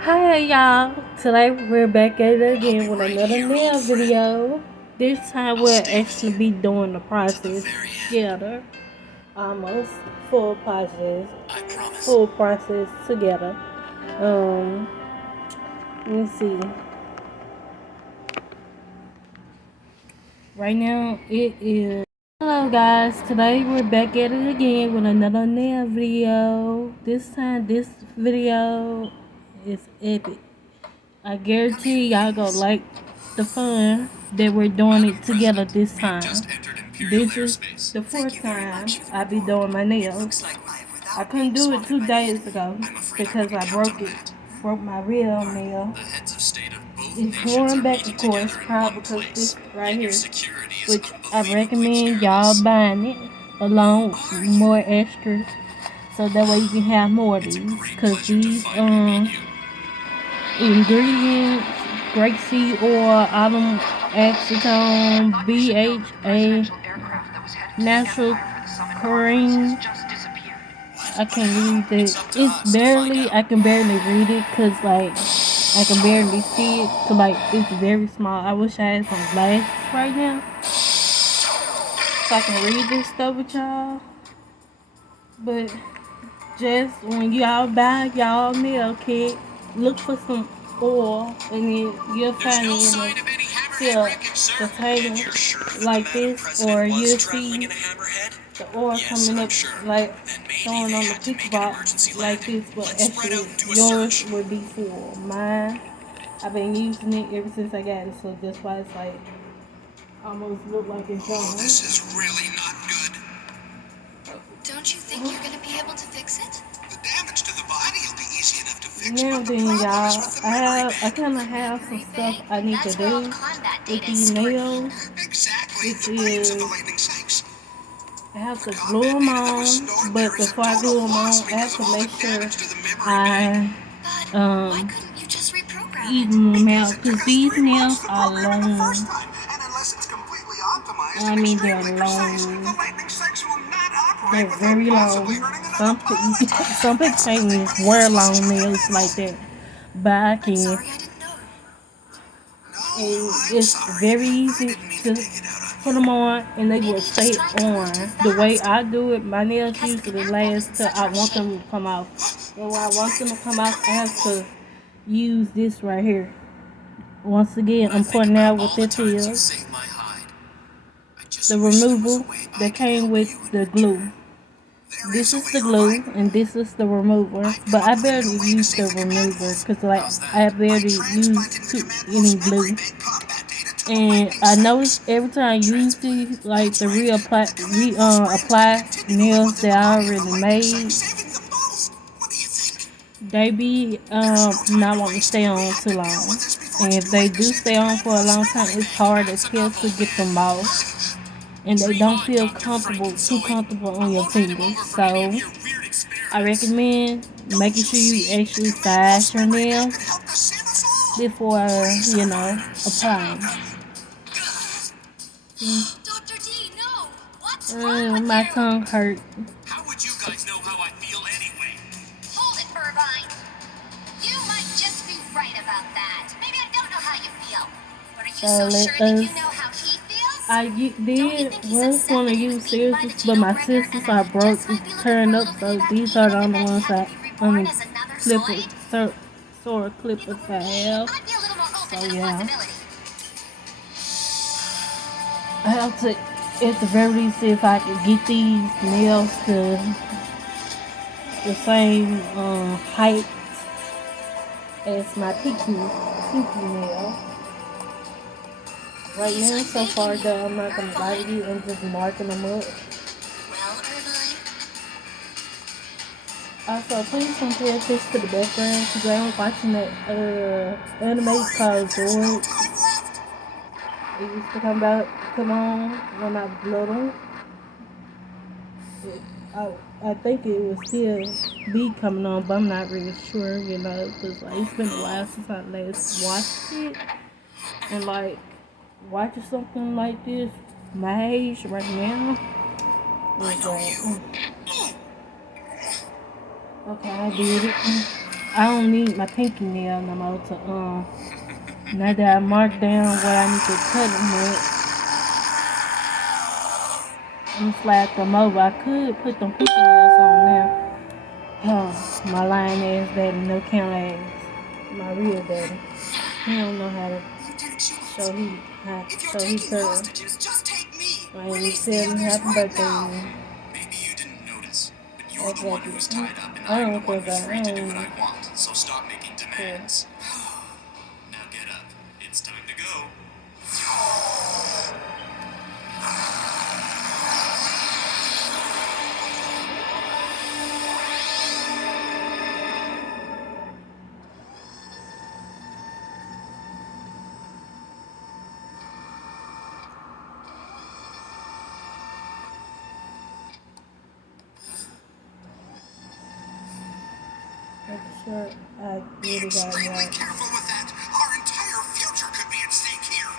Hi y'all, today we're back at it again with another nail video. This time we'll actually be doing the process together. Almost full process, full process together. Um, let me see. Right now it is. Hello guys, today we're back at it again with another nail video. This time this video is epic. I guarantee y'all gonna like the fun that we're doing it together this time. This is the fourth time I be doing my nails. I couldn't do it 2 days ago because I broke my real nail. It's going back, of course, probably because this right here, which I recommend y'all buying it along with more extras, so that way you can have more of these. Cause these ingredients, grapeseed oil, autumn acetone, BHA, natural cream. I can't read that. It's barely, I can barely read it because, like, I can barely see it. Cause, like, it's very small. I wish I had some glasses right now so I can read this stuff with y'all. But just when y'all buy y'all meal kit, look for some oil and then you'll find it in the container like this, or you'll see the oil coming up like showing on the pizza box like this, but actually yours would be full. Mine, I've been using it ever since I got it, so that's why it's like almost look like it's gone. This is really not good. Don't you think you're gonna be able to fix it? The damage to the body will be easy enough to fix. Now then, y'all, I kind of have some stuff I need to do with these nails, which is I have to glue them on, but before I glue them on, I have to make sure I even them out, because these nails are long. I mean, they're long. They're very long. Some people can't wear long nails like that, but I can. And it's very easy to put them on and they will stay on. The way I do it, my nails usually last till I want them to come off. And when I want them to come off, I have to use this right here. Once again, I'm pointing out what this is. The removal that came with the glue. This is the glue and this is the remover, but I barely use the remover because like I barely use any glue. And I noticed every time I use these, like the apply nails that I already made, they be not wanting to stay on too long. And if they do stay on for a long time, it's hard as hell to get them off. And they don't feel too comfortable on your fingers. So I recommend making sure you actually size your nails before, applying. Dr. D, no! What's wrong with my tongue hurt. How would you guys know how I feel anyway? Hold it, Irvine. You might just be right about that. Maybe I don't know how you feel. But are you so sure that you know how he feels? I was going to use scissors, but my scissors are broke, turned up, so these are the only ones I sword clippers I have. So yeah. I have to, at the very least, see if I can get these nails to the same height as my pinky nail. Right now, so far, though, I'm not gonna lie to you. I'm just marking them up. Also, please don't pay attention to the background because I'm watching that anime called George. It used to come on when I was little. I think it will still be coming on, but I'm not really sure, because like, it's been a while since I last watched it. And like, watching something like this, my age right now, is like, okay, I did it. I don't need my pinky nail no more to now that I marked down what I need to cut them with. I'm slide them over. I could put them pinky nails on now. Oh, my lying ass daddy, no count ass. My real daddy. He don't know how to show he served. I ain't said happy birthday to me. Maybe you didn't notice, but you're the one who's tied up, and I'm the one who's free to do what I want. So stop making demands. Now get up. It's time to go. Sure, I Be extremely careful with that. Our entire future could be at stake here.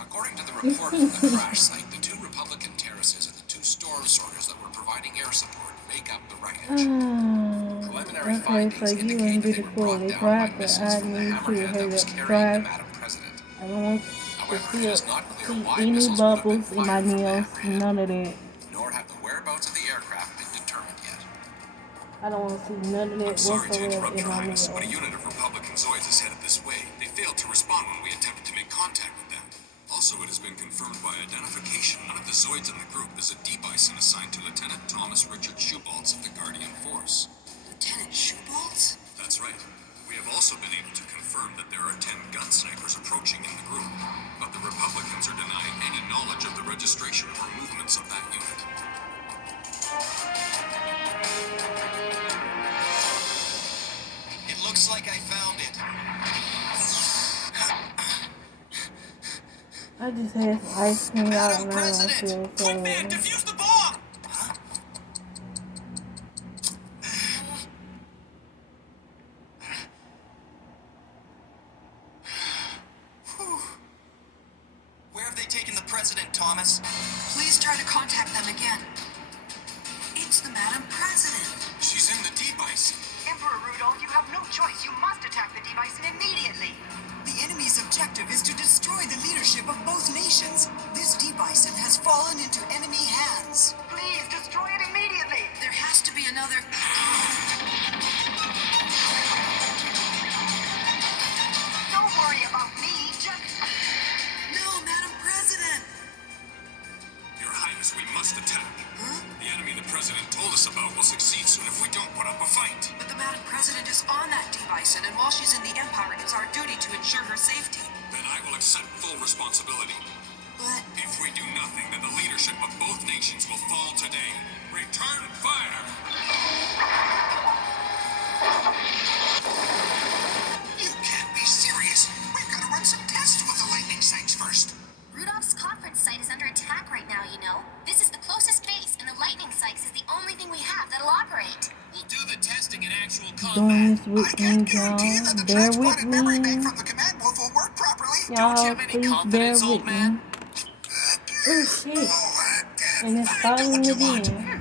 According to the report from the crash site, the 2 Republican terraces and the 2 storm sorters that were providing air support make up the wreckage. Preliminary findings indicate that they were brought down by missiles from the Hammerhead that was carrying the Madam President. I don't want However, it is not clear why any missiles would have been bubbles in my fired from the nails, Hammerhead. none of that. Nor have the whereabouts of the aircraft been determined yet. I don't want to see none of that whatsoever in my nails. But a unit of Republican Zoids is headed this way. They failed to respond when we attempted to make contact with them. Also, it has been confirmed by identification one of the Zoids in the group is a D-Bison assigned to Lieutenant Thomas Richard Shoebaltz of the Guardian Force. Lieutenant Shoebaltz? That's right. We have also been able to confirm that there are 10 gun snipers approaching in the group, but the Republicans are denying any knowledge of the registration or movements of that unit. It looks like I found it. I just had some ice cream out and I President, feel so quick man, defuse the bomb! Where have they taken the president, Thomas? Please try to contact them again. It's the Madam President. She's in the D-Bison. Emperor Rudolph, you have no choice. You must attack the D-Bison immediately. The enemy's objective is to destroy the leadership of both nations. This D-Bison has fallen into enemy hands. Please destroy it immediately. There has to be another... Don't worry about me. Just... No, Madam President! Your Highness, we must attack. The enemy the President told us about will succeed soon if we don't put up a fight. But the Madam President is on that D-Bison, and while she's in the Empire, it's our duty to ensure her safety. Then I will accept full responsibility. But... If we do nothing, then the leadership of both nations will fall today. Return fire! You can't be serious. We've got to run some tests with the lightning sights first. Rudolph's conference site is under attack right now, you know. This is the closest base, and the lightning sites is the only thing we have that'll operate. We'll do the testing in actual combat. doing this with me, y'all. Bear with me. From the command post will work properly. Y'all, please bear with me. Oh shit. And it's falling again.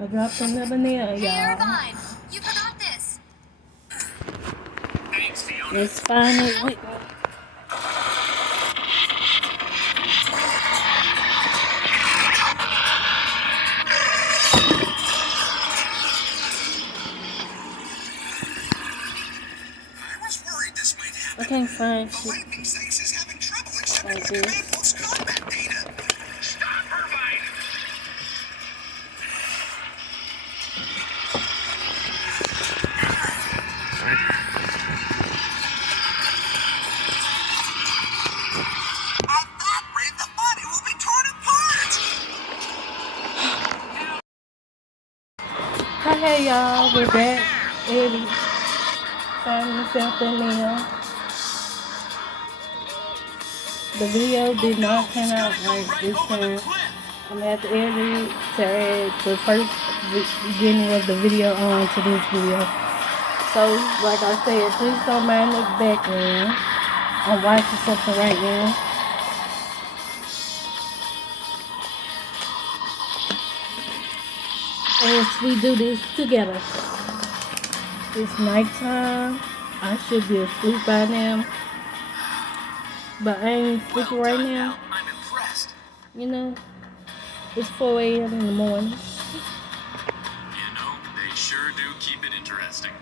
I dropped another nail, Hey, y'all. Irvine, you forgot this. Thanks, Fiona. It's finally with me. I was worried this might happen. I can't find The shit lightning sights is having trouble accepting like the command this. post combat data. Stop, Irvine! At that rate, the body will be torn apart! Okay, y'all, we're back. Eddie found himself a nail. The video did not turn out right this time. I'm gonna have to edit it to add the first beginning of the video on to this video. So, like I said, please don't mind the background. I'm watching something right now. as we do this together. It's nighttime. I should be asleep by now, but I ain't sleeping right now. I'm impressed. You know, it's 4 a.m. in the morning. You know, they sure do keep it interesting.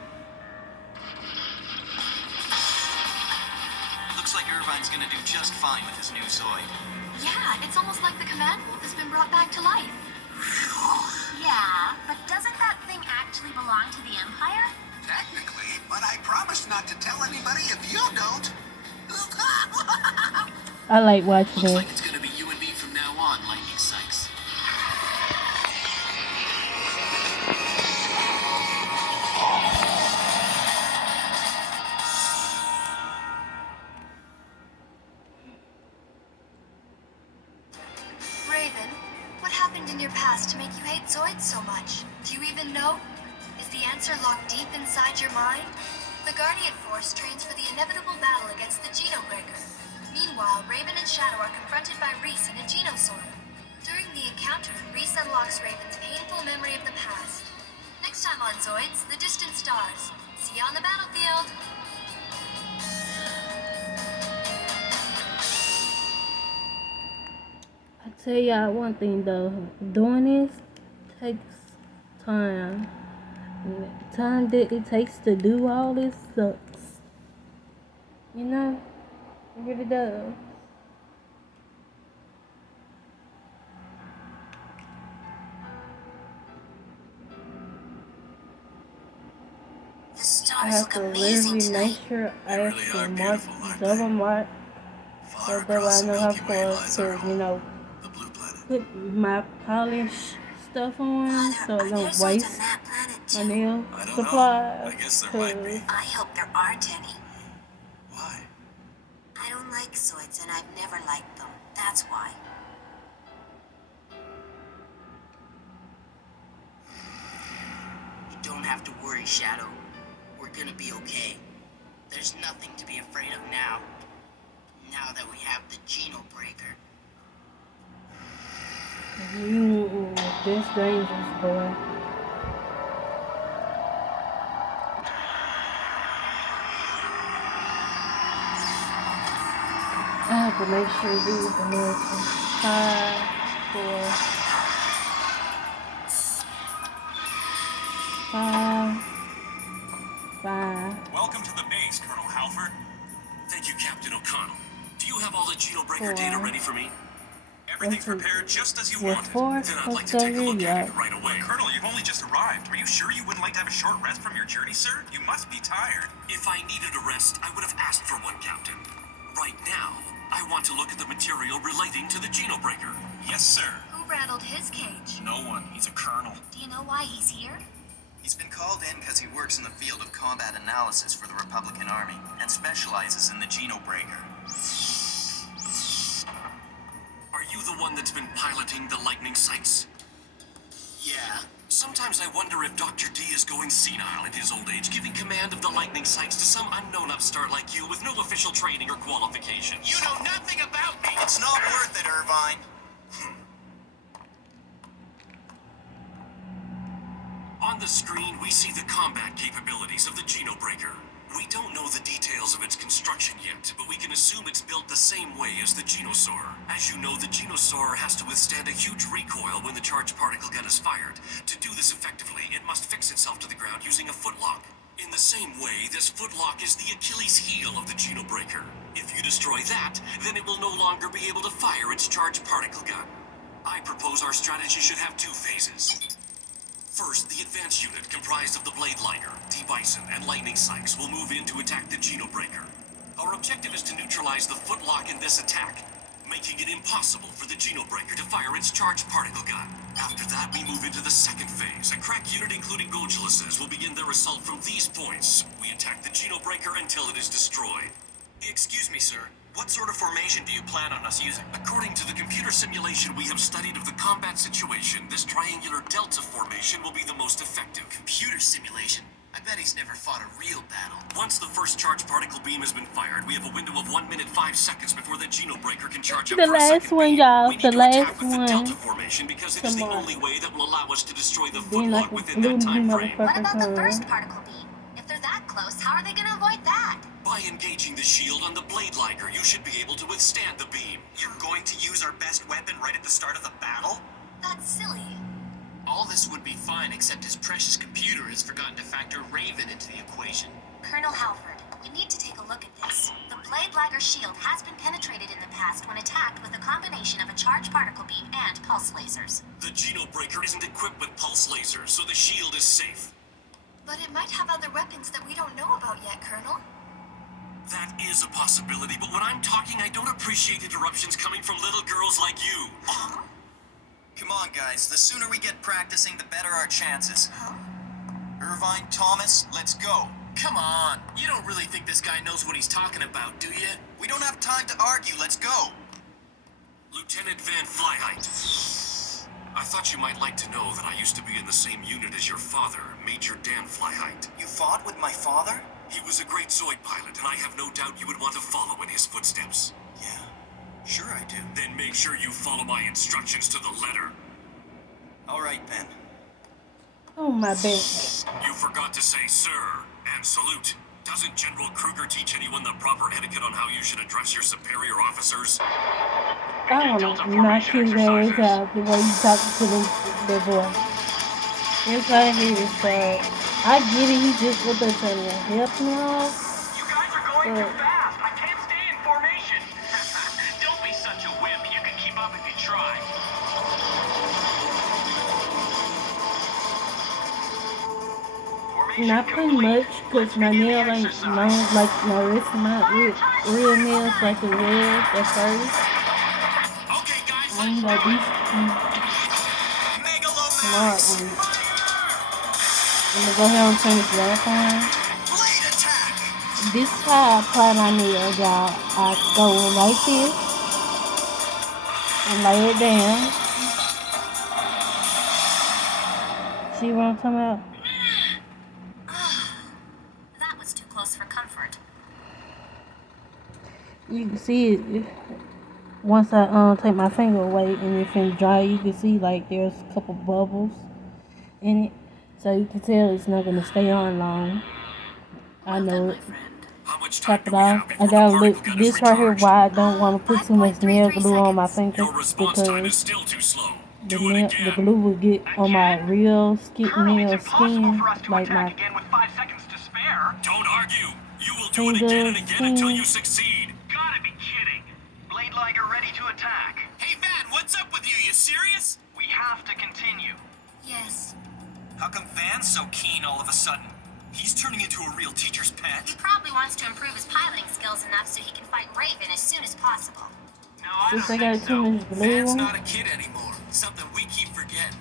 Looks like Irvine's gonna do just fine with his new Zoid. Yeah, it's almost like the command wolf has been brought back to life. Yeah, but doesn't that thing actually belong to the Empire? Technically, but I promise not to tell anybody if you don't. I like watching Looks it. like it's gonna be you and me from now on, Lightning Sykes. Raven, what happened in your past to make you hate Zoids so much? Do you even know? Is the answer locked deep inside your mind? The Guardian Force trains for the inevitable battle against the Genobreaker. Meanwhile, Raven and Shadow are confronted by Reese and a Genosaur. During the encounter, Reese unlocks Raven's painful memory of the past. Next time on Zoids, The Distant Stars. See you on the battlefield! I tell y'all one thing though, doing this takes time. And the time that it takes to do all this sucks. You know, it really does. The I stars have look to amazing literally make tonight. sure I They really actually are mark, beautiful, aren't they? double mark, Far so that across I the know how Milky Way far lies our to, home, the blue planet. put my polish stuff on Father, so are I there don't Zoids on waste that planet my too? nail I don't know. supplies. I guess there might be. 'Cause I hope there aren't any. Why? I don't like Zoids and I've never liked them. That's why. You don't have to worry, Shadow. We're gonna be okay. There's nothing to be afraid of now. Now that we have the Genobreaker. you, this dangerous, boy. I have to make sure these are missing. 5, 4, 5, 5, Welcome to the base, Colonel Halford. Thank you, Captain O'Connell. Do you have all the Genobreaker data ready for me? Everything's One, two, prepared just as you your wanted. fourth Then I'd like to take a look yeah. at it right away. Colonel, you've only just arrived. Are you sure you wouldn't like to have a short rest from your journey, sir? You must be tired. If I needed a rest, I would have asked for one, Captain. Right now, I want to look at the material relating to the Genobreaker. Yes, sir. Who rattled his cage? No one. He's a colonel. Do you know why he's here? He's been called in because he works in the field of combat analysis for the Republican Army and specializes in the Genobreaker. Are you the one that's been piloting the Lightning Sykes? Yeah. Sometimes I wonder if Dr. D is going senile in his old age, giving command of the Lightning Sykes to some unknown upstart like you with no official training or qualifications. You know nothing about me! It's not worth it, Irvine. On the screen, we see the combat capabilities of the Genobreaker. We don't know the details of its construction yet, but we can assume it's built the same way as the Genosaur. As you know, the Genosaur has to withstand a huge recoil when the charged particle gun is fired. To do this effectively, it must fix itself to the ground using a footlock. In the same way, this footlock is the Achilles heel of the Genobreaker. If you destroy that, then it will no longer be able to fire its charged particle gun. I propose our strategy should have 2 phases. First, the advance unit comprised of the Blade Liner, D-Bison, and Lightning Sykes will move in to attack the Genobreaker. Our objective is to neutralize the footlock in this attack, making it impossible for the Genobreaker to fire its charged particle gun. After that, we move into the second phase. A crack unit including Gojuluses will begin their assault from these points. We attack the Genobreaker until it is destroyed. Excuse me, sir. What sort of formation do you plan on us using? According to the computer simulation we have studied of the combat situation, this triangular delta formation will be the most effective. Computer simulation? I bet he's never fought a real battle. Once the first charge particle beam has been fired, we have a window of 1 minute 5 seconds before the Geno Breaker can charge up The for a last second one, beam. y'all. We need The to last attack with the one. Delta formation because it is the Come on. only way that will allow us to destroy the Being like footlock a within blue that time frame. What motherfucker. about the first particle beam? If they're that close, how are they gonna avoid that? By engaging the shield on the Blade Liger, you should be able to withstand the beam. You're going to use our best weapon right at the start of the battle? That's silly. All this would be fine, except his precious computer has forgotten to factor Raven into the equation. Colonel Halford, we need to take a look at this. The Blade Liger shield has been penetrated in the past when attacked with a combination of a charged particle beam and pulse lasers. The Geno Breaker isn't equipped with pulse lasers, so the shield is safe. But it might have other weapons that we don't know about yet, Colonel. That is a possibility, but when I'm talking, I don't appreciate interruptions coming from little girls like you. Come on, guys. The sooner we get practicing, the better our chances. Irvine, Thomas, let's go. Come on, you don't really think this guy knows what he's talking about, do you? We don't have time to argue. Let's go. Lieutenant Van Flyheit. I thought you might like to know that I used to be in the same unit as your father, Major Dan Flyheit. You fought with my father? He was a great Zoid pilot, and I have no doubt you would want to follow in his footsteps. Yeah, sure I do. Then make sure you follow my instructions to the letter. All right, Ben. Oh my back. You forgot to say sir and salute. Doesn't General Kruger teach anyone the proper etiquette on how you should address your superior officers? I wanna knock his ass out the way you talk to the boy. It's like here, so I get it, he just what they're trying to help me out. You guys are going too fast. I can't stay in formation. Don't be such a wimp. You can keep up if you try. Formation Not pretty complete. much, cause my Begin the nail ain't exercise. long, like my wrist not real nails like it was at first. Okay, guys, I ain't got these smart Megalomax! ones. I'm gonna go ahead and turn this back on. Blade attack! This is how I apply my nails, y'all. I go like this and lay it down. See what I'm talking about? That was too close for comfort. You can see it once I take my finger away and it finna dry. You can see like there's a couple bubbles in it, so you can tell it's not gonna stay on long. I know it. how much time Tap do it we off. have I before the gotta particle look gun this is right here. recharged? Why I don't want to put too much nail 5.33 glue on my seconds. finger Your response time is because still too slow. the Do it nail, again. the glue will get on my real Colonel, nail it's impossible skin, for us to like attack my again with 5 seconds to spare. Don't argue. You will do it again and again until you succeed. Gotta be kidding. Blade Liger ready to attack. Hey, Van, what's up with you? You serious? We have to continue. Yes. How come Van's so keen all of a sudden? He's turning into a real teacher's pet. He probably wants to improve his piloting skills enough so he can fight Raven as soon as possible. No, I since I don't got think too so. much glue Van's on. not a kid anymore. Something we keep forgetting.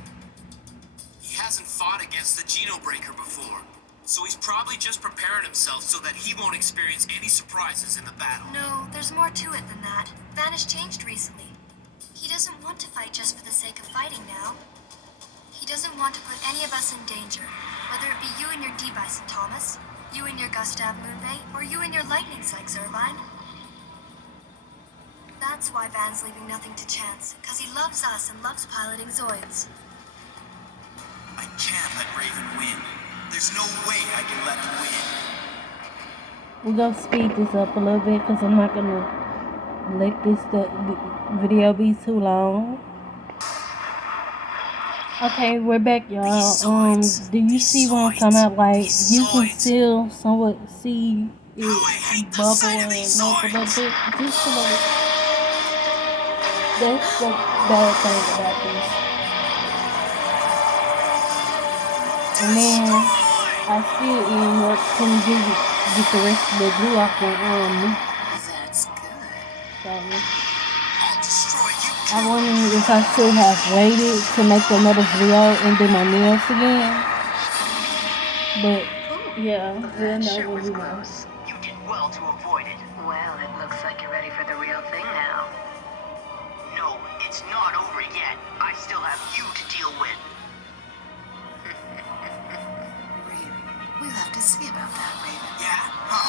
He hasn't fought against the Geno Breaker before, so he's probably just preparing himself so that he won't experience any surprises in the battle. No, there's more to it than that. Van has changed recently. He doesn't want to fight just for the sake of fighting now. He doesn't want to put any of us in danger, whether it be you and your D-Bison, Thomas, you and your Gustav Moonbay, or you and your Lightning Sykes, Irvine. That's why Van's leaving nothing to chance, because he loves us and loves piloting Zoids. I can't let Raven win. There's no way I can let him win. We're gonna speed this up a little bit because I'm not gonna let this video be too long. Okay, we're back, y'all. Do you see what I'm talking about? Like, you can still somewhat see it bubble and move a little bit, just a little bit. That's the bad thing about this. And then I still end up couldn't get the rest of the glue off the meat. That's good. So I'll destroy you. I wonder if I should have waited to make another video and do my nails again. But yeah, we'll know Sure when was we know. close. You did well to avoid it. Well, it looks like you're ready for the real thing now. No, it's not over yet. I still have you to deal with. Really? We'll have see about that, Raven. Yeah? Huh?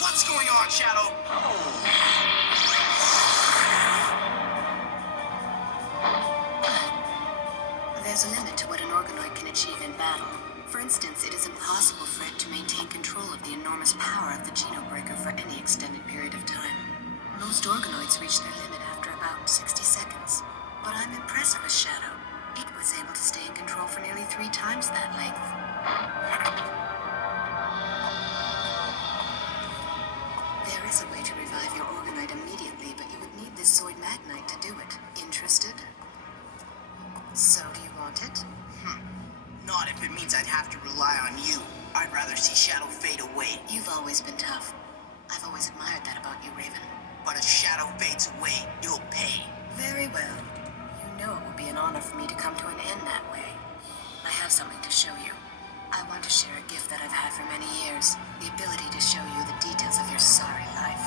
What's going on, Shadow? There's a limit to what an organoid can achieve in battle. For instance, it is impossible for it to maintain control of the enormous power of the Genobreaker for any extended period of time. Most organoids reach their limit after about 60 seconds. But I'm impressed with Shadow. It was able to stay in control for nearly 3 times that length. There is a way to revive your organoid immediately, but you would need this Zoid Magnite to do it. Interested? So, do you want it? Not if it means I'd have to rely on you. I'd rather see Shadow fade away. You've always been tough. I've always admired that about you, Raven. But if Shadow fades away, you'll pay. Very well. You know it would be an honor for me to come to an end that way. I have something to show you. I want to share a gift that I've had for many years. The ability to show you the details of your sorry life.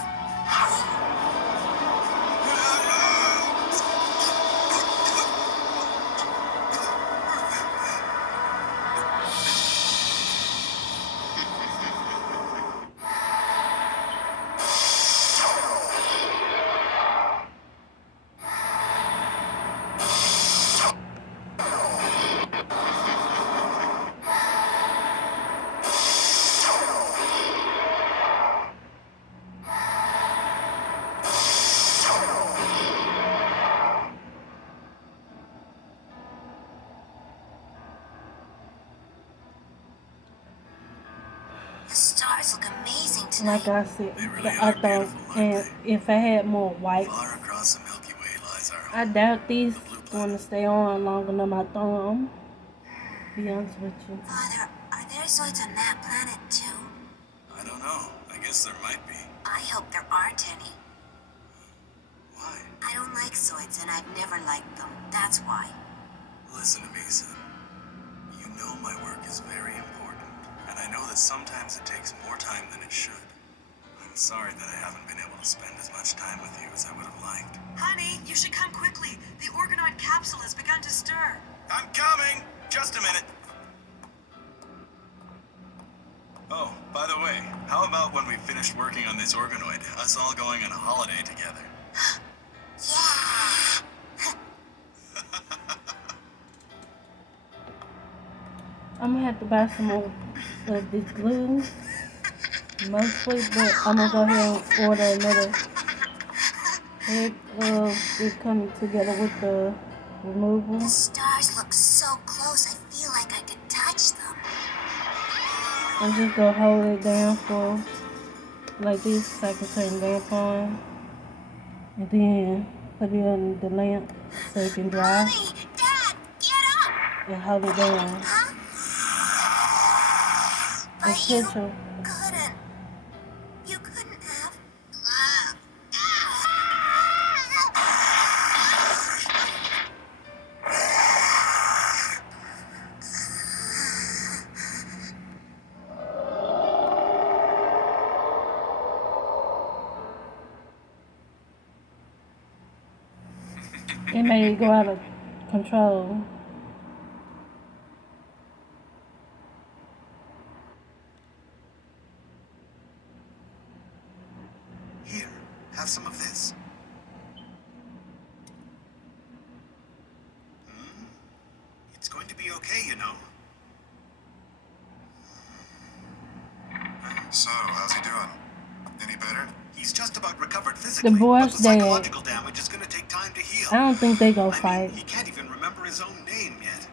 The stars look amazing tonight. Like I said, They really I are thought, beautiful, and aren't if I had more white, Far across the Milky Way lies our I home. doubt these The blue going to stay on longer than my thumb. Be honest with you. Father, are there Zoids on that planet too? I don't know. I guess there might be. I hope there aren't any. Why? I don't like Zoids and I've never liked them. That's why. Listen to me, son. You know my work is very important, and I know that sometimes it takes more time than it should. I'm sorry that I haven't been able to spend as much time with you as I would have liked. Honey, you should come quickly. The organoid capsule has begun to stir. I'm coming! Just a minute. Oh, by the way, how about when we finished working on this organoid, us all going on a holiday together? I'm gonna have to buy some more of this glue, mostly, but I'm gonna go ahead and order another egg of it coming together with the removal. The stars look so close, I feel like I could touch them. I'm just gonna hold it down for like this so I can turn the lamp on, and then put it in the lamp so it can dry, Mommy! Dad! Get up! and hold it down. Huh? But you Essential. couldn't. You couldn't have. It made it go out of control. Here, have some of this. It's going to be okay, you know. So, how's he doing? Any better? He's just about recovered physically, The boy's but the dead. psychological damage is going to take time to heal. I don't think they gonna I fight. mean, he can't even remember his own name yet.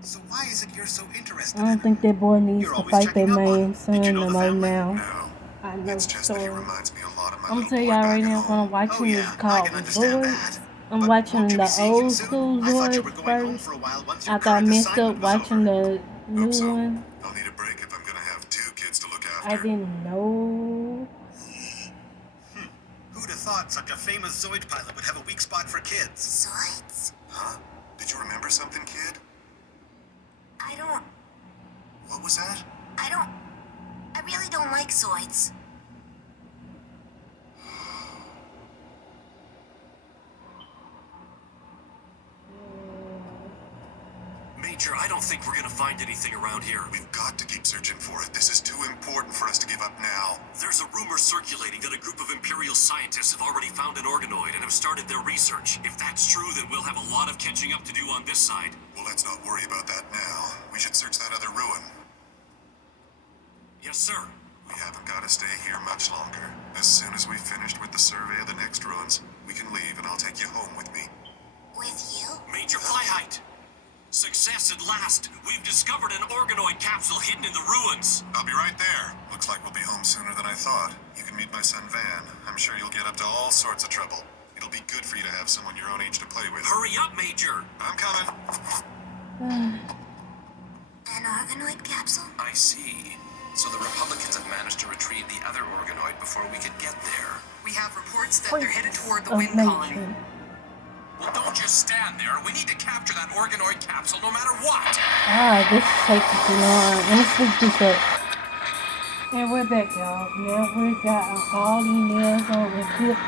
So why is it you're so interested I don't in think that boy needs You're to always fight that checking up on main him. son Did you no know the more family? now. No. I know It's the just that he story. reminds me a lot of my I'm gonna little tell boy y'all back right at now, when I'm home. watching Oh, this yeah, I called can understand Zoids, that. I'm But watching won't you the be seeing him old soon? school I thought you were Zoids going home first. for a while once your After I current messed up assignment was watching over. the new Hope so. one, I'll need a break if I'm gonna have 2 kids to look I after. didn't know. Who'd have thought such a famous Zoid pilot would have a weak spot for kids? Zoids? Huh? Did you remember something, kid? I don't. What was that? I really don't like Zoids. Major, I don't think we're gonna find anything around here. We've got to keep searching for it. This is too important for us to give up now. There's a rumor circulating that a group of Imperial scientists have already found an organoid and have started their research. If that's true, then we'll have a lot of catching up to do on this side. Well, let's not worry about that now. We should search that other ruin. Yes, sir. We haven't got to stay here much longer. As soon as we've finished with the survey of the next ruins, we can leave and I'll take you home with me. With you? Major Flyheight! Success at last! We've discovered an organoid capsule hidden in the ruins! I'll be right there. Looks like we'll be home sooner than I thought. You can meet my son Van. I'm sure you'll get up to all sorts of trouble. It'll be good for you to have someone your own age to play with. Hurry up, Major! I'm coming. An organoid capsule? I see. So the Republicans have managed to retrieve the other organoid before we could get there. We have reports that they're headed toward the Of wind colony. nature. Well, don't just stand there. We need to capture that organoid capsule no matter what. This is taking too long. Let me speak this up. And we're back, y'all. Now we got all these nails on the tip.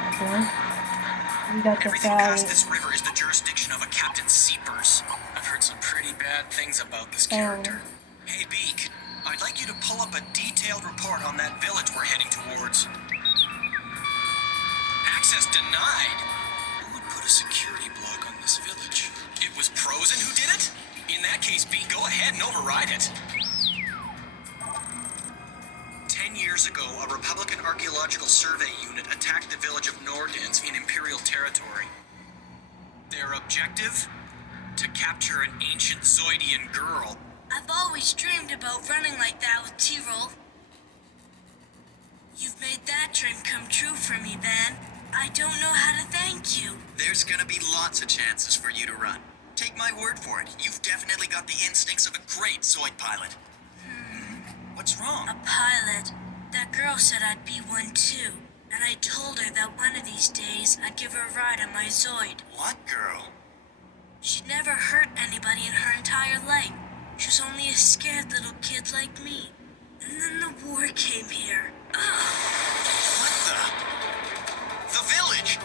We got the Everything fire. past this river is the jurisdiction of a Captain Seepers. I've heard some pretty bad things about this character. Hey, Beak, I'd like you to pull up a detailed report on that village we're heading towards. Access denied? Who would put a security block on this village? It was Prozen who did it? In that case, Beak, go ahead and override it. 10 years ago, a Republican archaeological survey unit attacked the village of Nordens in Imperial territory. Their objective? To capture an ancient Zoidian girl. I've always dreamed about running like that with T-Roll. You've made that dream come true for me, Van. I don't know how to thank you. There's gonna be lots of chances for you to run. Take my word for it. You've definitely got the instincts of a great Zoid pilot. What's wrong? A pilot. That girl said I'd be one too. And I told her that one of these days I'd give her a ride on my Zoid. What girl? She'd never hurt anybody in her entire life. She was only a scared little kid like me. And then the war came here. Ugh. What the? The village!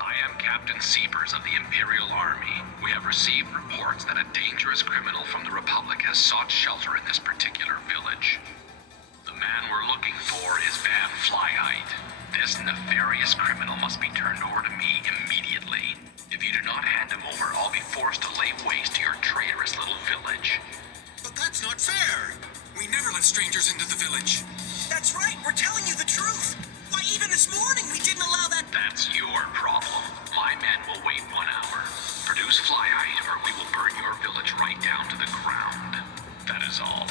I am Captain Seepers of the Imperial Army. We have received reports that a dangerous criminal from the Republic has sought shelter in this particular village. The man we're looking for is Van Flyheight. This nefarious criminal must be turned over to me immediately. If you do not hand him over, I'll be forced to lay waste to your traitorous little village. But that's not fair! We never let strangers into the village. That's right, we're telling you the truth. Why, even this morning we didn't allow that... That's your problem. My men will wait 1 hour. Produce Flyheight, or we will burn your village right down to the ground. That is all.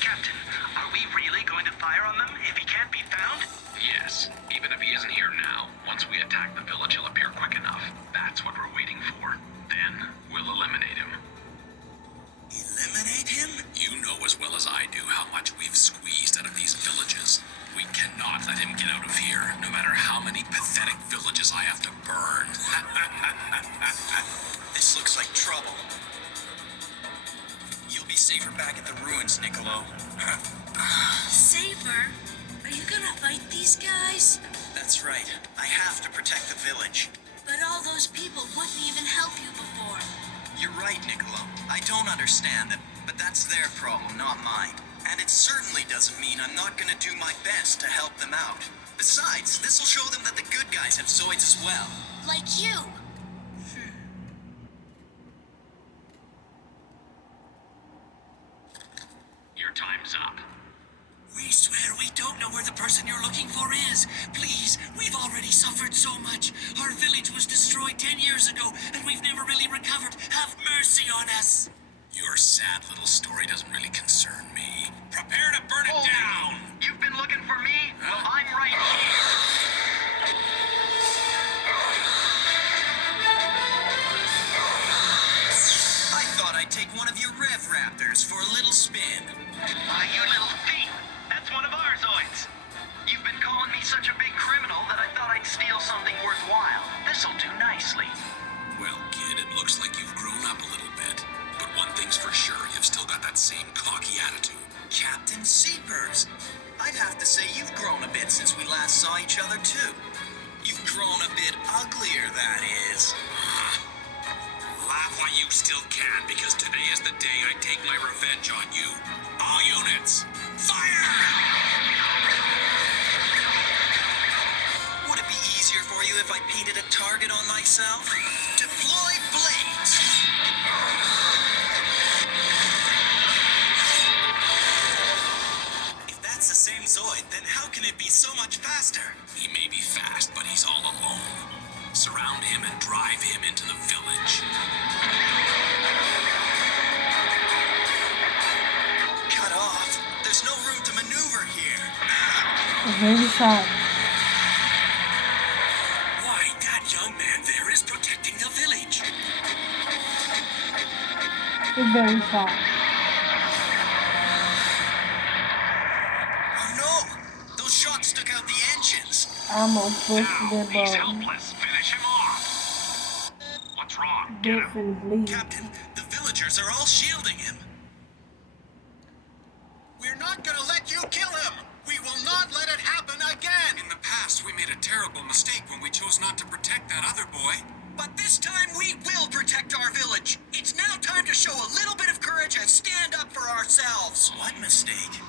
Captain, are we really going to fire on them if he can't be found? Yes, even if he isn't here now, once we attack the village, he'll appear quick enough. That's what we're waiting for. Then, we'll eliminate him. Eliminate him? You know as well as I do how much we've squeezed out of these villages. We cannot let him get out of here, no matter how many pathetic villages I have to burn. This looks like trouble. You'll be safer back at the ruins, Niccolo. Saber? Are you gonna fight these guys? That's right. I have to protect the village. But all those people wouldn't even help you before. You're right, Niccolo. I don't understand it, but that's their problem, not mine. And it certainly doesn't mean I'm not gonna do my best to help them out. Besides, this'll show them that the good guys have Zoids as well. Like you. Your time's up. We swear we don't know where the person you're looking for is. Please, we've already suffered so much. Our village was destroyed 10 years ago, and we've never really recovered. Have mercy on us. Your sad little story doesn't really concern me. Prepare to burn it down! You've been looking for me? Well, I'm right here. I thought I'd take one of your Rev Raptors for a little spin. Why, you little thief! That's one of our Zoids. You've been calling me such a big criminal that I thought I'd steal something worthwhile. This'll do nicely. Well, kid, it looks like you've grown up a little bit. But one thing's for sure, you've still got that same cocky attitude. Captain Seepers. I'd have to say you've grown a bit since we last saw each other, too. You've grown a bit uglier, that is. Laugh while you still can, because today is the day I take my revenge on you. All units, fire! Would it be easier for you if I painted a target on myself? Deploy blades! If that's the same Zoid, then how can it be so much faster? He may be fast, but he's all alone. Surround him and drive him into the village. Cut off. There's no room to maneuver here. Very sharp. Why, that young man there is protecting the village. It's very sharp. Oh no! Those shots took out the engines. I almost pushed that He's button. helpless. Finish him off. What's wrong? Get him. Definitely bleed. Captain, the villagers are all shielding him. We're not gonna let you kill him! We will not let it happen again! In the past, we made a terrible mistake when we chose not to protect that other boy. But this time we will protect our village. It's now time to show a little bit of courage and stand up for ourselves. What mistake?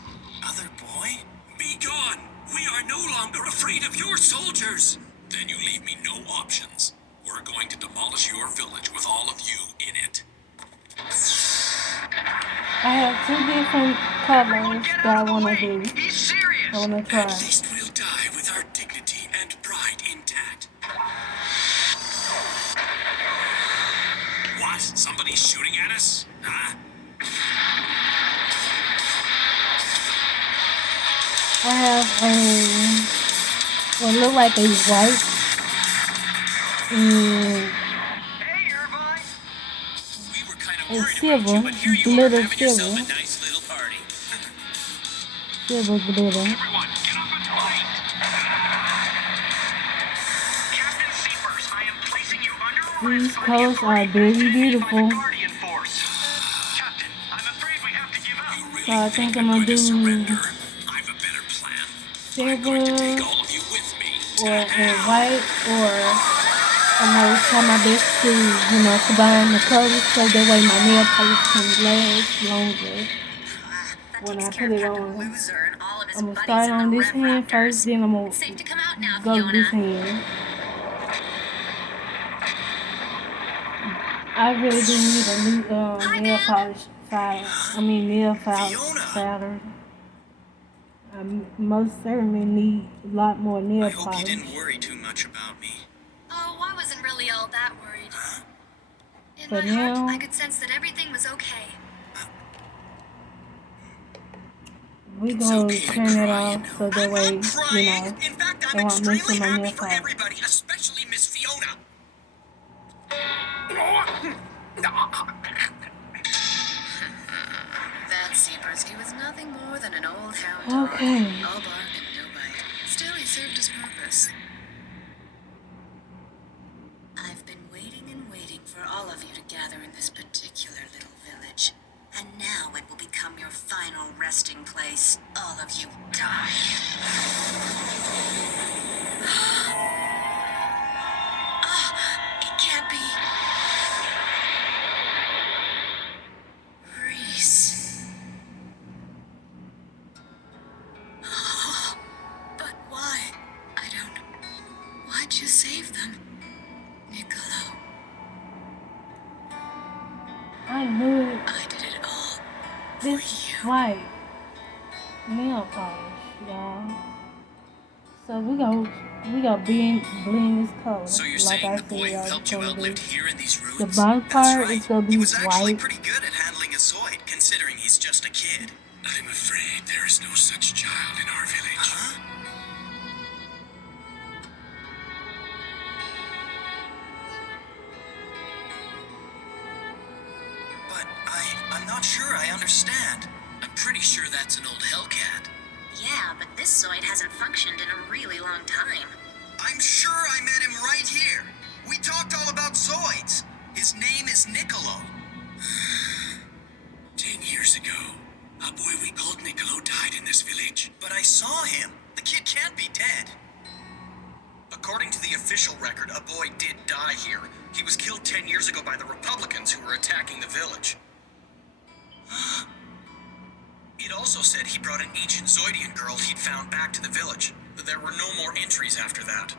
Other boy? Be gone! We are no longer afraid of your soldiers! Then you leave me no options. We're going to demolish your village with all of you in it. I have 2 different colors that I want to do. He's serious! I want to try. At least we'll die with our dignity and pride intact. What? Somebody's shooting at us? Huh? I have what look like a white and Hey, Irvine! We were kind of a worried silver, about you, but here you are glitter having yourself silver, a nice little party. silver glitter. Everyone, get up and fight! Captain Seepers, I am placing you under arrest These by the colors are authority very vested in me by beautiful. the Guardian Force. Captain, I'm afraid we have to give up. You really So I think I'm I'm gonna going to do surrender? I've a better plan. I'm going to take silver all of you with me. or white, or I'm gonna try my best to, combine the colors so that way my nail polish can last longer when I put it on. I'm gonna start on this hand first, then I'm gonna Safe to come out now, go to Fiona. this hand. I really do need a new nail polish file. Nail file powder. I most certainly need a lot more nail I hope you polish. didn't worry too much about me. Oh, I wasn't really all that worried. In But my heart, now- I could sense that everything was okay. We It's gonna okay to turn it cry, off so that I'm way, not crying. In fact, I I'm won't miss extremely my happy nail for polish. everybody, especially Miss Fiona. That Seepers, was nothing more than an old hound dog. Okay. All bark and no bite. Still, he served his purpose. I've been waiting and waiting for all of you to gather in this particular little village. And now it will become your final resting place. All of you die. It can't be. Reese. But why? I don't. Why'd you save them? Niccolo. I knew I did it all. this white nail polish, y'all. So we gonna blend this color. So you're like saying I the boy said, who I was helped you gonna out do. lived here in these ruins? The bottom That's part right. is gonna be He was actually white. pretty good at handling a Zoid, considering he's just a kid. I'm afraid there is no such child in our village. Huh? But I'm not sure I understand. I'm pretty sure that's an old Hellcat. Yeah, but this Zoid hasn't functioned in a really long time. I'm sure I met him right here. We talked all about Zoids. His name is Niccolo. 10 years ago, A boy we called Niccolo died in this village. But I saw him. The kid can't be dead. According to the official record, a boy did die here. He was killed 10 years ago by the Republicans who were attacking the village. It also said he brought an ancient Zoidian girl he'd found back to the village. There were no more entries after that.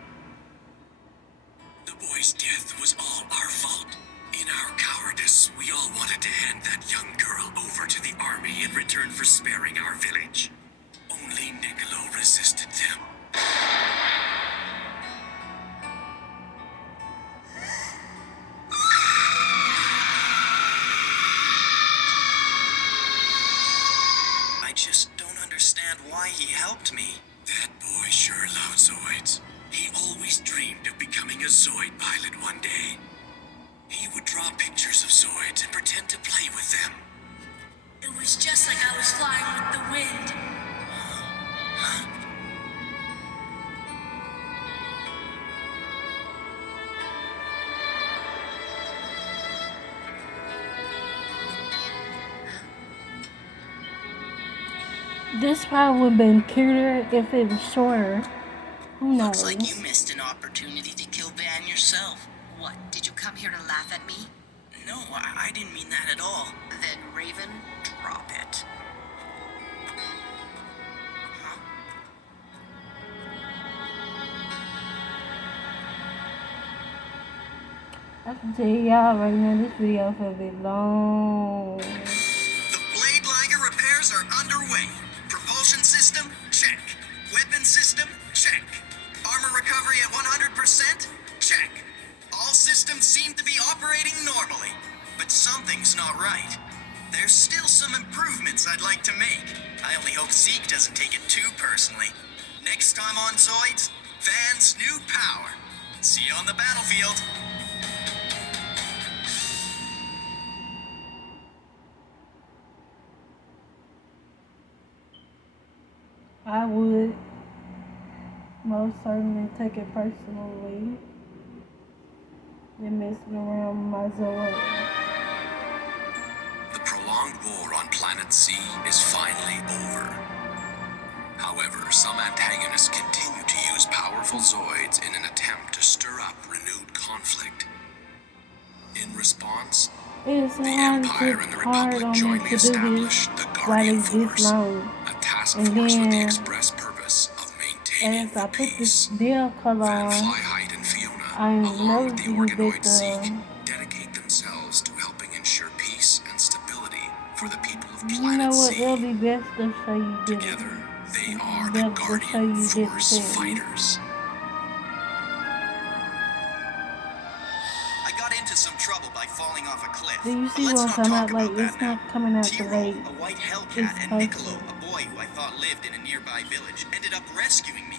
The boy's death was all our fault. In our cowardice, we all wanted to hand that young girl over to the army in return for sparing our village. Only Niccolo resisted them. I just don't understand why he helped me. That boy sure loved Zoids. He always dreamed of becoming a Zoid pilot one day. He would draw pictures of Zoids and pretend to play with them. It was just like I was flying with the wind. This probably would have been cuter if it was shorter. Who knows? Looks like you missed an opportunity to kill Van yourself. What, did you come here to laugh at me? No, I didn't mean that at all. Then, Raven, drop it. Huh? I can tell y'all right now, this video is a bit long. The Blade Liger repairs are underway. Propulsion system, check. Weapon system, check. Armor recovery at 100%, check. All systems seem to be operating normally, but something's not right. There's still some improvements I'd like to make. I only hope Zeke doesn't take it too personally. Next time on Zoids, Van's new power. See you on the battlefield. I would most certainly take it personally than messing around with my Zoid. The prolonged war on Planet Z is finally over. However, some antagonists continue to use powerful Zoids in an attempt to stir up renewed conflict. In response, It is the hard Empire and the hard Republic on me jointly to do this established the while Guardian it's this Force, long. a task And force with the then, express purpose of maintaining as I the put this peace. deal color Van on, Flyheight and Fiona, I along with the noticed Organoid that Zeke, dedicate themselves to helping ensure peace and stability for the people of you know Planet what, Z. it'll be best to show you this. Together, they are the Best to show Guardian you Force this thing. fighters. I got into some trouble by falling off a cliff. Do you But see let's what I'm not talking talk about? Like, about it's that now. not coming out the Tiro, way a white it's Hellcat, and supposed Niccolo, to. a boy who I thought lived in a nearby village, ended up rescuing me.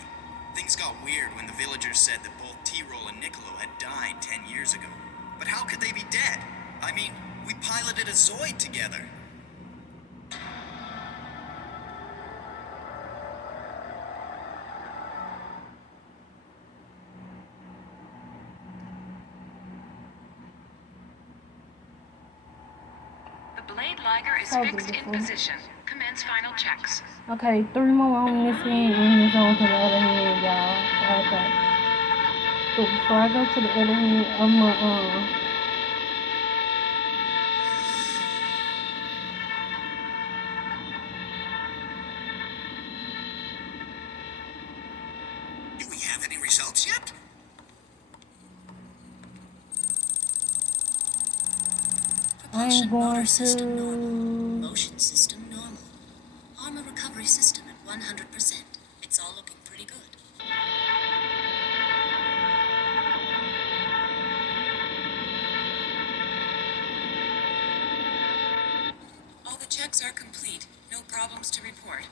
Things got weird when the villagers said that both Tyrol and Niccolo had died 10 years ago. But how could they be dead? I mean, we piloted a Zoid together. The Blade Liger is So fixed in beautiful. position. Commence final checks. Okay, 3 more on this end and it's on to the other hand, y'all. Okay. But before I go to the other hand, I'm gonna, Do we have any results yet? I'm going System normal. to... Motion system normal. Armor recovery system at 100%. It's all looking pretty good. All the checks are complete. No problems to report.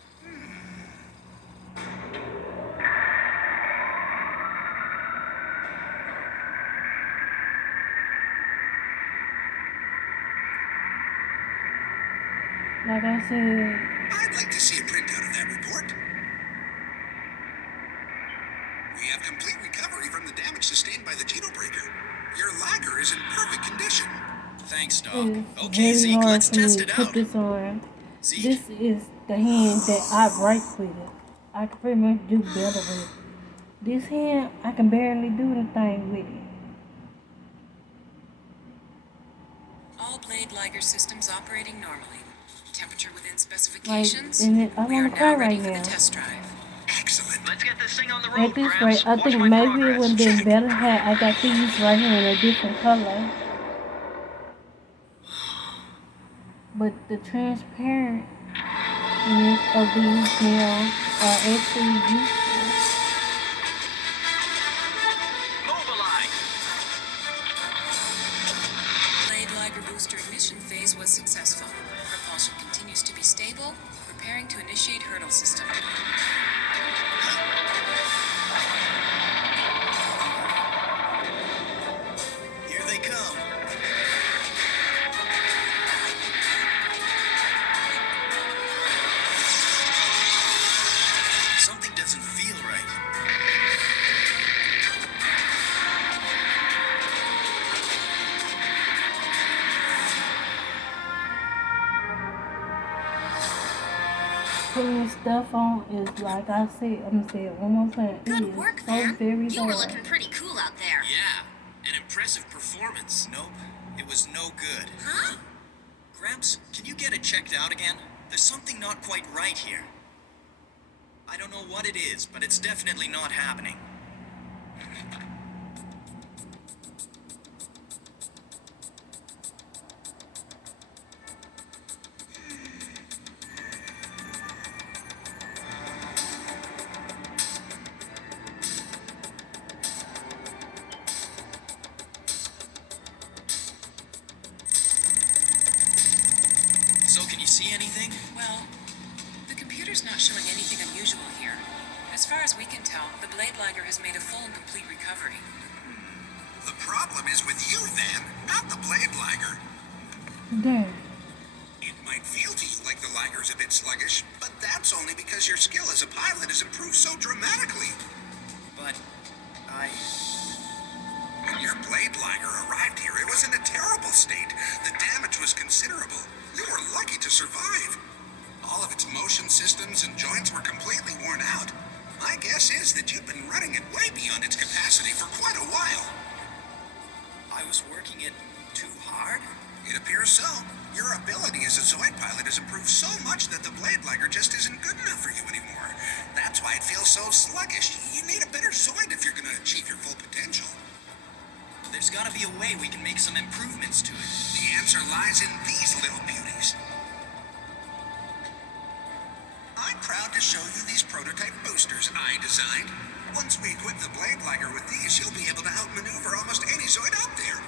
Like I said, I'd like to see a printout of that report. We have complete recovery from the damage sustained by the Geno Breaker. Your Liger is in perfect condition. Thanks, Doc. it's Okay, very Zeke, hard let's for me test to it put out. this on. This is the hand that I write with it. I can pretty much do better with it. This hand, I can barely do anything with it. All Blade Liger systems operating normally. Temperature within specifications. And I We are want to cry now ready right for now. the test drive. Excellent. Let's get this thing on the road, At this Gramps. rate, I Watch think my maybe it progress. would have been better had I got these right here in a different color. But the transparentness of these nails are actually useful. Mobilize. Blade Liger booster ignition phase was successful. Propulsion continues to be stable. Preparing to initiate hurdle system. Here they come. Something doesn't feel right. Putting this stuff on is like I said, I'm gonna say it one more time. Good work, so Van. very You were hard. looking pretty cool out there. Yeah, an impressive performance. Nope, it was no good. Huh? Gramps, can you get it checked out again? There's something not quite right here. I don't know what it is, but it's definitely not happening. So, can you see anything? Well, the computer's not showing anything unusual here. As far as we can tell, the Blade Liger has made a full and complete recovery. The problem is with you, then, not the Blade Liger. There. It might feel to you like the Liger's a bit sluggish, but that's only because your skill as a pilot has improved so dramatically. But When your Blade Liger arrived here, it was in a terrible state. The damage was considerable. You were lucky to survive. All of its motion systems and joints were completely worn out. My guess is that you've been running it way beyond its capacity for quite a while. I was working it too hard? It appears so. Your ability as a Zoid pilot has improved so much that the Blade Liger just isn't good enough for you anymore. That's why it feels so sluggish. You need a better Zoid if you're going to achieve your full potential. There's gotta be a way we can make some improvements to it. The answer lies in these little beauties. I'm proud to show you these prototype boosters I designed. Once we equip the Blade Liger with these, you'll be able to outmaneuver almost any Zoid out there.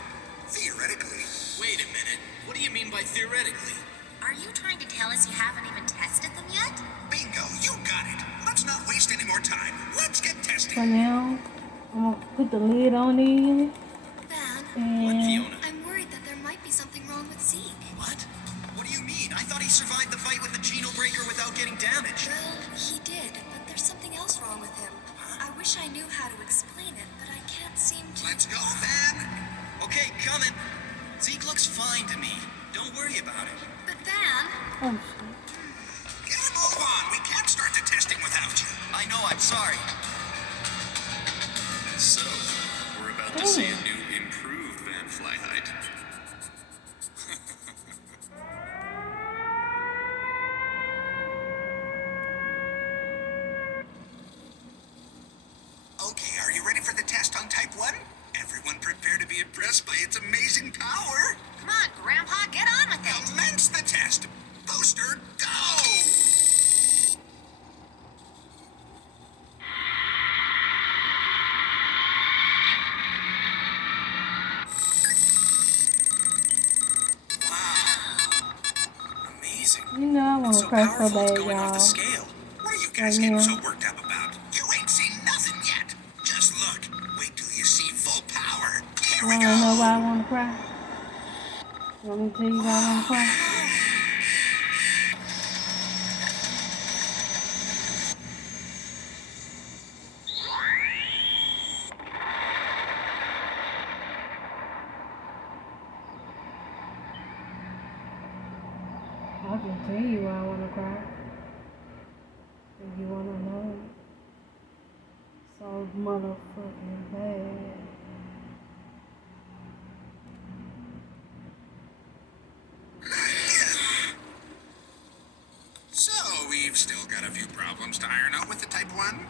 Theoretically. Wait a minute. What do you mean by theoretically? Are you trying to tell us you haven't even tested them yet? Bingo, you got it. Let's not waste any more time. Let's get testing. For now, I'm gonna put the lid on these. What, And Fiona? I'm worried that there might be something wrong with Zeke. What? What do you mean? I thought he survived the fight with the Geno Breaker without getting damaged. Well, he did, but there's something else wrong with him. I wish I knew how to explain it, but I can't seem to. Let's go, Van. Okay, coming. Zeke looks fine to me. Don't worry about it. But Van, oh shit. Get a move on. We can't start the testing without you. I know, I'm sorry. So, we're about to see a new improved Van Flyheit. Okay, are you ready for the test on Type 1? Everyone prepare to be impressed by its amazing power. Come on, Grandpa, get on with it. Commence the test. Booster, go! Wow. Amazing. You know I want It's to so cry so powerful, it's bad, going off the y'all. scale. What are you guys Right getting now. so worked up about? You ain't seen nothing yet. Just look. Wait till you see full power. Here we I don't know go. why I want to cry. You want me to tell you why I want to cry? I can tell you I want to cry? If you want to know, so motherfucking bad. So, we've still got a few problems to iron out with the Type 1?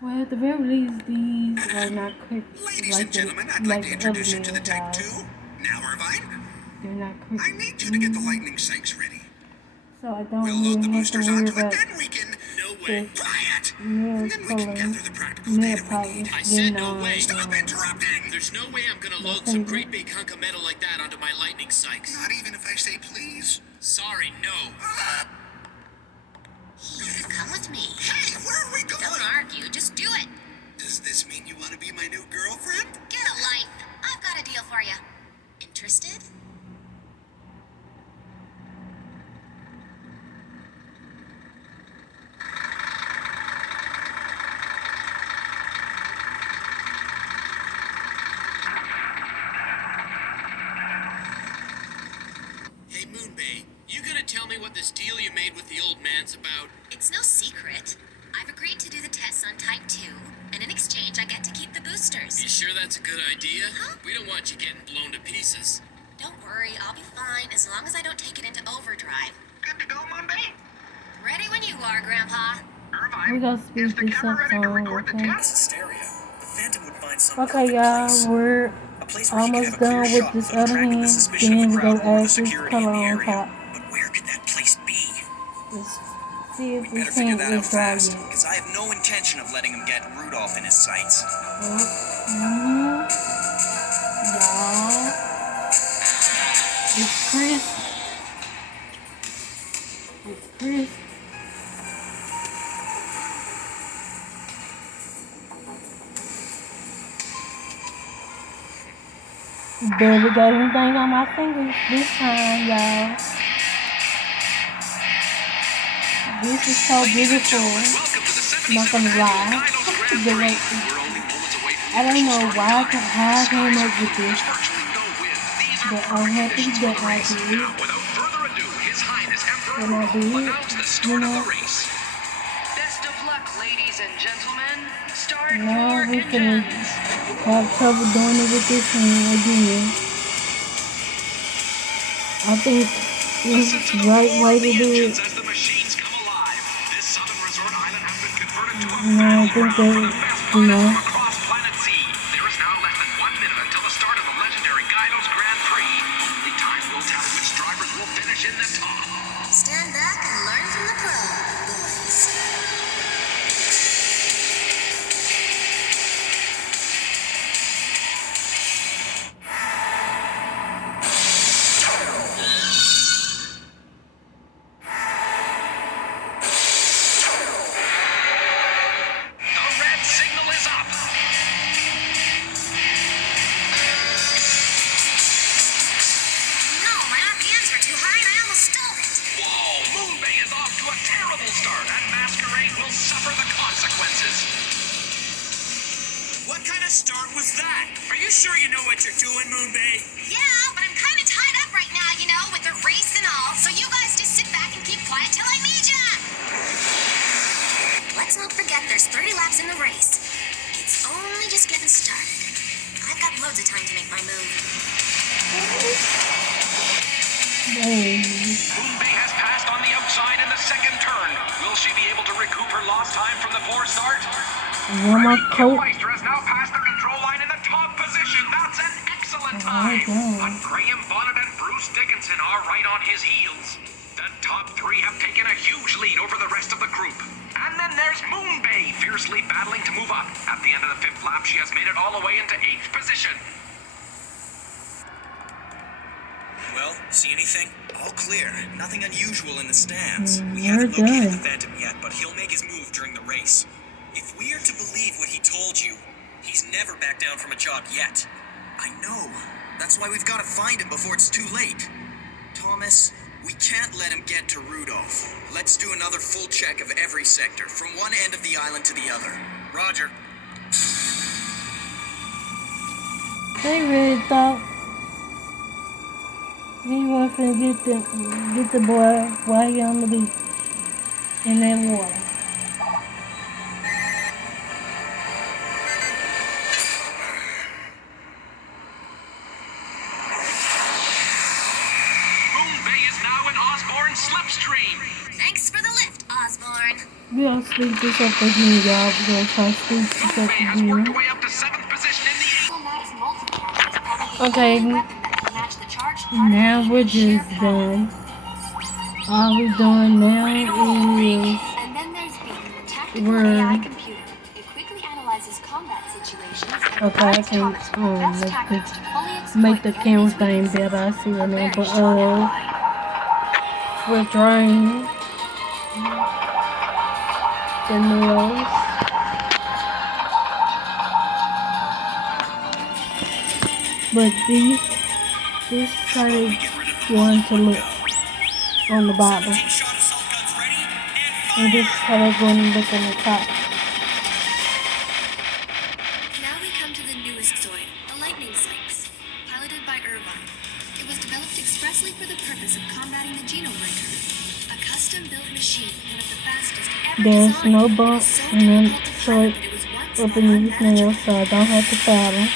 Well, at the very least, these are not quick. Ladies like and gentlemen, I'd the, like to other introduce you to the Type guys. 2. Now, Irvine, They're not quick. I need you to get the lightning sights ready. So I don't We'll load the really have to boosters worry onto it, about then we can... No way. Quiet! nail And then we can gather the practical nail data we polish need. I said no on, way. Stop interrupting! There's no way I'm gonna load Nothing. some great big hunk of metal like that onto my lightning sykes. Not even if I say please. Sorry, no. Here, come with me. Hey, where are we going? Don't argue, just do it. Does this mean you want to be my new girlfriend? Get a life. I've got a deal for you. Interested? Hey, Moonbay, you gonna tell me what this deal you made with the old man's about? It's no secret. I've agreed to do the tests on Type 2, and in exchange I get to keep the boosters. You sure that's a good idea? We don't want you getting blown to pieces. Don't worry, I'll be fine as long as I don't take it into overdrive. Good to go, Moonbay? Ready when you are, Grandpa. We gotta speed this up some, okay? Hysteria. The Phantom would find some Okay, perfect y'all, place. we're A place where he could have almost a clear done with shot this of other attracting the hand. suspicion of Then the we crowd go or the add this security color in the on area. top. But where could that place be? Let's see if We this better figure paint that out is dry fast, yet. because I have no intention of letting him get Rudolph in his sights. Y'all, it's Chris. It's Chris. Barely got anything on my fingers this time, y'all. This is so beautiful. I'm not gonna lie. The way- I don't know why how I came up with this, but I'm happy that I did. Without further ado, His Highness Emperor When I Rudolph will did, announce the you start of know, the race. Best of luck, ladies and gentlemen. Start now your we can engines. have trouble doing it with this one again. I think it's the right way to do it. As the machines come alive, this southern resort island has been converted to a And I think that, you know, across planet Z. There is now less than 1 minute until the start of the legendary Gydos Grand Prix. Only time will tell which drivers will finish in the top. Stand back and learn from the pro, boys. The red signal is up. No, my RPMs were too high and I almost stole it. Whoa, Moonbay is off to a terrible start, and Masquerade will suffer the consequences. What kind of start was that? Are you sure you know what you're doing, Moonbay? Yeah, but I'm kind of tied up right now, you know, with the race and all, so you guys just sit back and keep quiet till I need ya. Let's not forget there's 30 laps in the race. It's only just getting started. I've got loads of time to make my move. Moonbay has passed on the outside in the second turn. Will she be able to recoup her lost time from the poor start? warm up coat. Meister has now passed the control line in the top position. That's an excellent Oh, time. God. But Graham Bonnet and Bruce Dickinson are right on his heels. The top three have taken a huge lead over the rest of the group. And then there's Moonbay, fiercely battling to move up. At the end of the fifth lap, she has made it all the way into 8th position. Well, see anything? All clear. Nothing unusual in the stands. We we're haven't located done. the Phantom yet, but he'll make his move during the race. If we are to believe what he told you, he's never backed down from a job yet. I know. That's why we've got to find him before it's too late. Thomas, we can't let him get to Rudolph. Let's do another full check of every sector, from one end of the island to the other. Roger. They really thought he wasn't finna get the boy while he on the beach in that water. Moon Bay is now in Osborne's slipstream. Thanks for the lift, Osborne. We gonna speak this up again, y'all. We're gonna try to speak this Moon up Bay has worked her again. way up to 7th position in the Okay, now we're just done. All we're doing now is And then there's Beam, a tactical we're AI computer. It quickly analyzes combat situations and okay. I provides can targets with best tactics to fully make the exploit camera enemy's thing weaknesses. better. I see right now, Very but strong ally. we're trying the nails. But this side going to look on the bottom. And this side is going to look on the top. Now we come to the newest Zoid, the Lightning Sykes, piloted by Irvine. It was developed expressly for the purpose of combating the Genobreaker. A custom-built machine, one of the fastest ever There's designed. no It is bumps so and then difficult to short pilot that it was once up thought in these nails, unmanageable. so I don't have to paddle.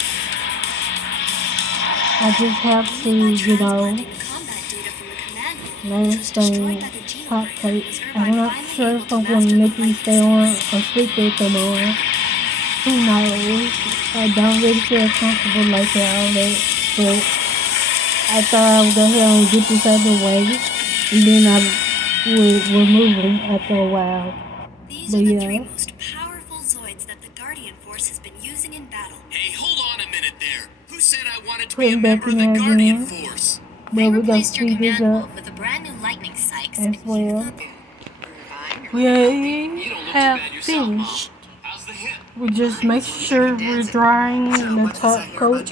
I just have to, you know, Transplanting the combat data from the command module, let which this was destroyed thing by the hot Genobreaker, tape. was I'm Irvine not finally sure able if to I'm going to master the make these lightning stay on sykes. or sleep with them on. Who knows? I don't really feel comfortable like that all that, but I thought I would go ahead and get this out of the way, and then I would remove them after a while. These But are the yeah, three most powerful Zoids that the Guardian Force has been using in battle. Hey, hold on a minute there. Who said I wanted to put be a them back member in of the there Guardian again. Force? But we're gonna Replaced your speed this command up wolf with a brand new lightning Sykes. as well. We have finished. How's the hip? We just make sure we're drying the top coat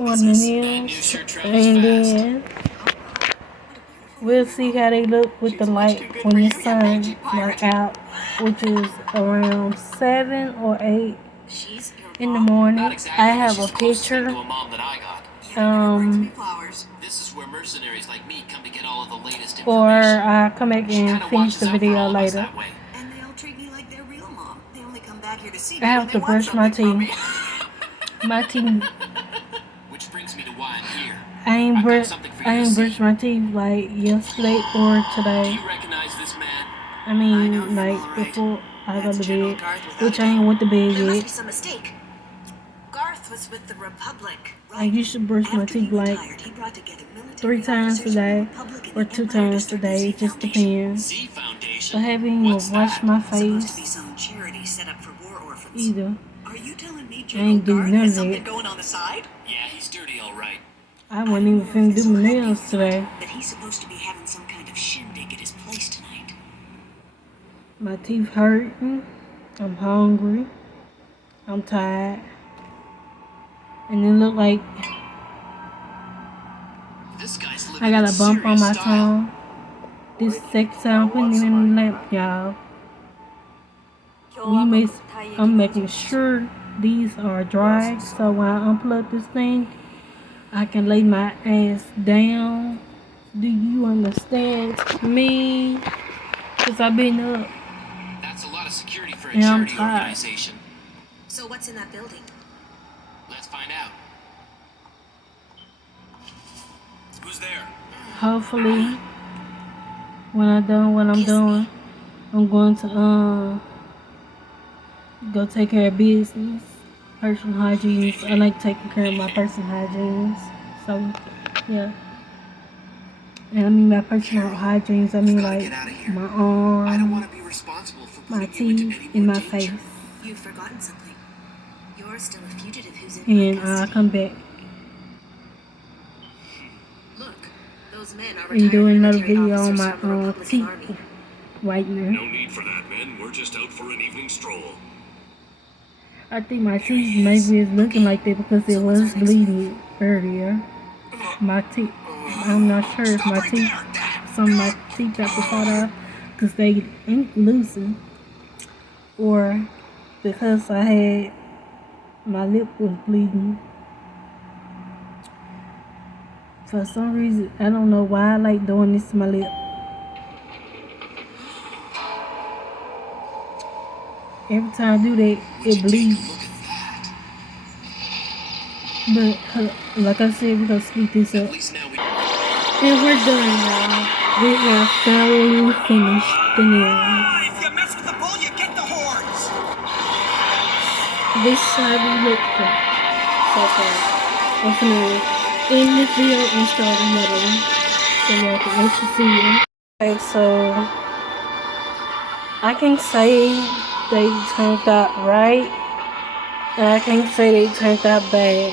on the nails, and then we'll see how they look with the light when the sun are out, which is around 7 or 8 in the morning. I have a picture. This is where mercenaries like me come to get all of the latest Or information. I'll come back and finish the video later. And they all treat me like their real mom. They only come back here to see me I have when to they want brush my something from teeth. me. My teeth. Which brings me to why I'm here. I ain't brushed see. my teeth like yesterday or Do today. you recognize this man? I mean, like before I go to bed, which I ain't went to bed There must be yet. some mistake. Garth was with the Republic. I used to brush my teeth like 3 times a day or 2 times a day. It just depends. Z Foundation. I haven't even washed my Supposed to be face some charity set up for war orphans. either. Are you telling me I General ain't do Garth none has of something that. going on the side? Yeah, he's dirty, all right. I wasn't even finna do my nails today. That he's supposed to be having some kind of shindig at his place tonight. My teeth hurting. I'm hungry. I'm tired. And it look like This guy's living I got in a bump on serious my style. tongue. This is the second time I'm putting it in the lamp, y'all. I'm making sure these are dry, so when I unplug this thing, I can lay my ass down. Do you understand me? Cause I've been up That's a lot of security for a and I'm charity tired. organization. So what's in that building? Let's find out. Who's there? Hopefully, when I'm done what I'm doing, I'm going to go take care of business, personal hygiene. I like taking care of my personal hygiene. So, yeah. And I mean by personal hygiene, I mean like my arms, my teeth, and my face. You've forgotten something. You're still a fugitive who's in And custody. I'll come back Look, those men are and do retired another military video on officers my from the Republican teeth Army. whitener. No need for that, men. We're just out for an evening stroll. I think my teeth maybe is looking like that because it was bleeding earlier. My teeth, I'm not sure if my teeth, some of my teeth got to fall out because they ain't loosened, or because I had, my lip was bleeding For some reason, I don't know why I like doing this to my lip. Every time I do that, it bleeds. But like I said, we're gonna speed this up. And we're done, y'all. We have finally finished the nails. If you mess with the bull, you get the horns. This is how we look like so far. I'm finna end this video and start another one, so y'all can actually see it. Okay, so I can say they turned out right, and I can't say they turned out bad.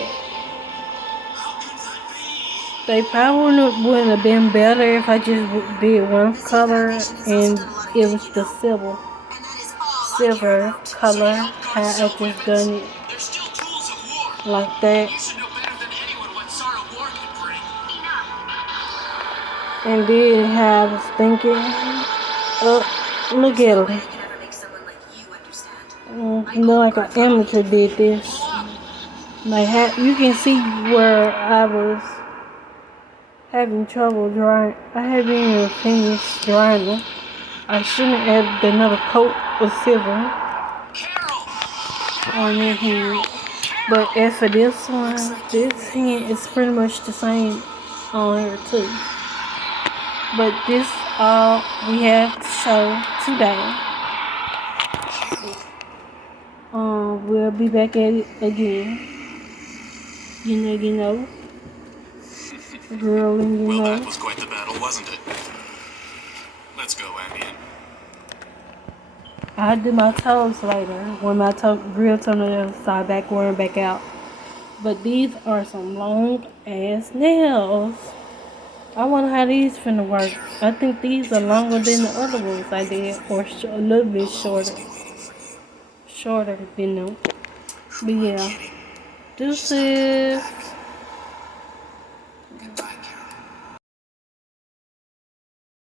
They probably wouldn't have been better if I just did one color and it was the silver color, how I just done it like that. And then how I was thinking, look at him. Like an amateur did this. Like you can see where I was having trouble drying. I haven't even finished drying them. I shouldn't have added another coat of silver on your hand. But as for this one, this hand is pretty much the same on here too. But this all we have to show today. We'll be back at it again. You know. Girl, and Well, that was quite the battle, wasn't it? Let's go, Ambien. I do my toes later when my real toenails start back wearing back out. But these are some long ass nails. I wonder how these finna work. I think these are longer than the other ones I did, or a little bit shorter. Shorter than them. But yeah, deuces. Goodbye.